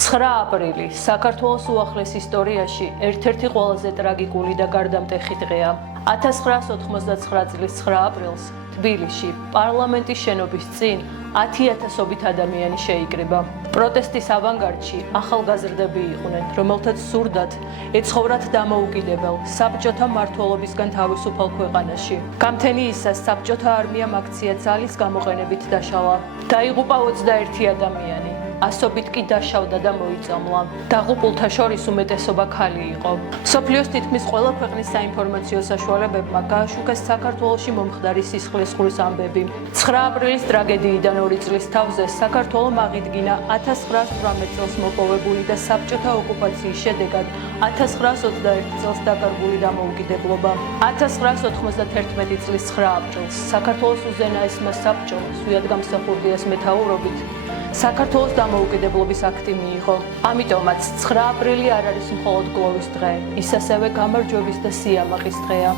9 აპრილი საქართველოს უახლეს ისტორიაში ერთ-ერთი ყველაზე ტრაგიკული და გარდამტეხი დღეა. 1989 წლის 9 აპრილს თბილისში პარლამენტის შენობის წინ 10,000-ობით ადამიანი შეიკრიბა. პროტესტის ავანგარდში ახალგაზრდები იყვნენ, რომელთაც სურდათ ეცხოვრათ დამოუკიდებელ საბჭოთა მმართველობისგან თავისუფალ ქვეყანაში. გამთენი ისა საბჭოთა არმიამ აქცია ძალის გამოყენებით დაშალა. დაიღუპა 21 ადამიანი. ასობით კი დაშავდა და მოიწამლა. დაღუპულთა შორის უმეტესობა ქალი იყო. მსოფლიოს თითქმის ყველა ქვეყნის საინფორმაციო საშუალებებმა გააშუქეს საქართველოში მომხდარი სისხლისღვრის ამბები. 9 აპრილის ტრაგედიიდან 2 წლის თავზე საქართველომ აღიდგინა 1918 წელს მოპოვებული და საბჭოთა ოკუპაციის შედეგად 1921 წელს დაკარგული დამოუკიდებლობა. 1991 წლის 9 აპრილს საქართველოს უზენაესმა საბჭომ სვიად გამსახურდიას მეთაურობით საქართველოს დამოუკიდებლობის აქტი მიიღო. ამიტომაც 9 აპრილი არ არის მხოლოდ გლოვის დღე, ის ასევე გამარჯვების და სიამაყის დღეა.